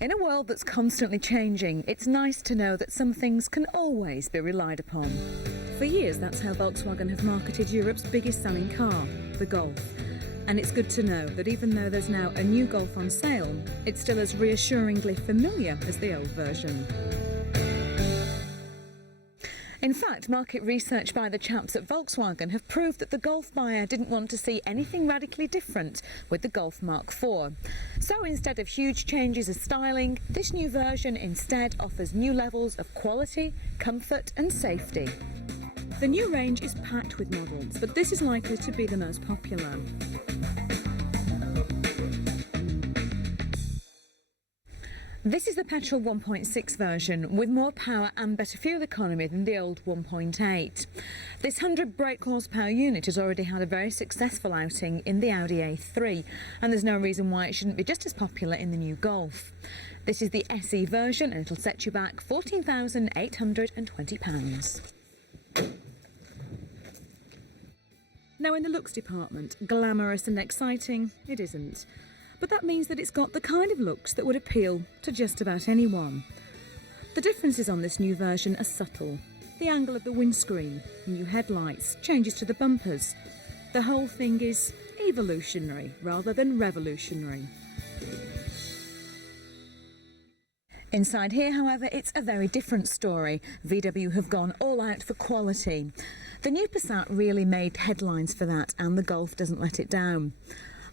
In a world that's constantly changing, it's nice to know that some things can always be relied upon. For years, that's how Volkswagen have marketed Europe's biggest selling car, the Golf. And it's good to know that even though there's now a new Golf on sale, it's still as reassuringly familiar as the old version. In fact, market research by the chaps at Volkswagen have proved that the Golf buyer didn't want to see anything radically different with the Golf Mark IV. So instead of huge changes of styling, this new version instead offers new levels of quality, comfort and safety. The new range is packed with models, but this is likely to be the most popular. This is the petrol 1.6 version with more power and better fuel economy than the old 1.8. This 100 brake horsepower unit has already had a very successful outing in the Audi A3, and there's no reason why it shouldn't be just as popular in the new Golf. This is the SE version and it'll set you back £14,820. Now in the looks department, glamorous and exciting, it isn't. But that means that it's got the kind of looks that would appeal to just about anyone. The differences on this new version are subtle. The angle of the windscreen, new headlights, changes to the bumpers. The whole thing is evolutionary rather than revolutionary. Inside here, however, it's a very different story. VW have gone all out for quality. The new Passat really made headlines for that, and the Golf doesn't let it down.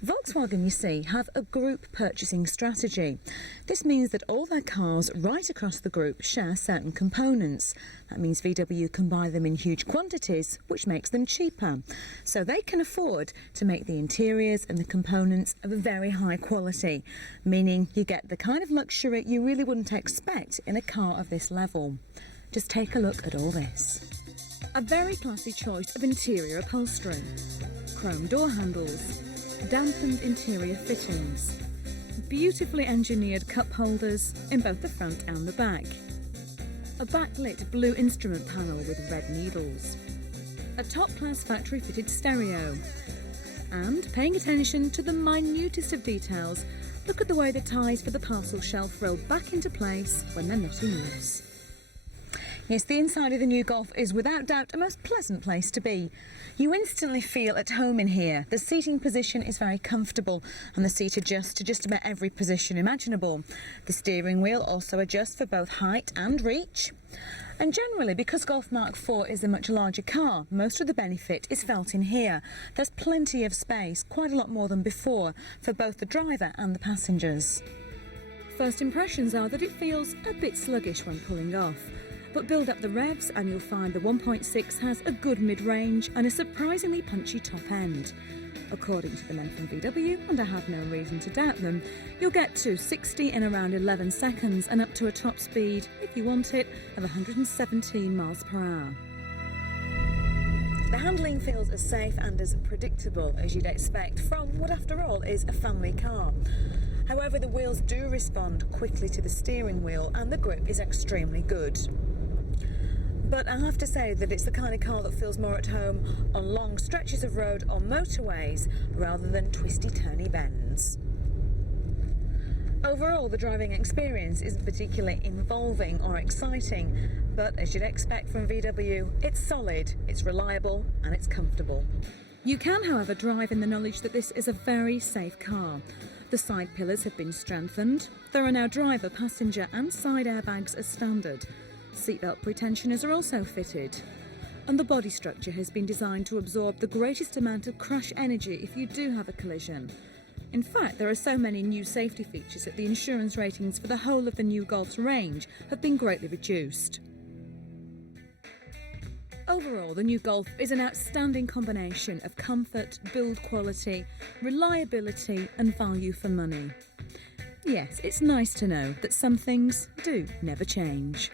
Volkswagen, you see, have a group purchasing strategy. This means that all their cars right across the group share certain components. That means VW can buy them in huge quantities, which makes them cheaper. So they can afford to make the interiors and the components of a very high quality, meaning you get the kind of luxury you really wouldn't expect in a car of this level. Just take a look at all this. A very classy choice of interior upholstery, chrome door handles, dampened interior fittings, beautifully engineered cup holders in both the front and the back, a backlit blue instrument panel with red needles, a top-class factory-fitted stereo, and, paying attention to the minutest of details, look at the way the ties for the parcel shelf roll back into place when they're not in use. Yes, the inside of the new Golf is without doubt a most pleasant place to be. You instantly feel at home in here. The seating position is very comfortable and the seat adjusts to just about every position imaginable. The steering wheel also adjusts for both height and reach. And generally, because Golf Mark IV is a much larger car, most of the benefit is felt in here. There's plenty of space, quite a lot more than before, for both the driver and the passengers. First impressions are that it feels a bit sluggish when pulling off. But build up the revs and you'll find the 1.6 has a good mid-range and a surprisingly punchy top end. According to the men from VW, and I have no reason to doubt them, you'll get to 60 in around 11 seconds and up to a top speed, if you want it, of 117 miles per hour. The handling feels as safe and as predictable as you'd expect from what after all is a family car. However, the wheels do respond quickly to the steering wheel and the grip is extremely good. But I have to say that it's the kind of car that feels more at home on long stretches of road or motorways rather than twisty-turny bends. Overall, the driving experience isn't particularly involving or exciting, but as you'd expect from VW, it's solid, it's reliable and it's comfortable. You can, however, drive in the knowledge that this is a very safe car. The side pillars have been strengthened. There are now driver, passenger and side airbags as standard. Seatbelt pretensioners are also fitted. And the body structure has been designed to absorb the greatest amount of crash energy if you do have a collision. In fact, there are so many new safety features that the insurance ratings for the whole of the new Golf's range have been greatly reduced. Overall, the new Golf is an outstanding combination of comfort, build quality, reliability and value for money. Yes, it's nice to know that some things do never change.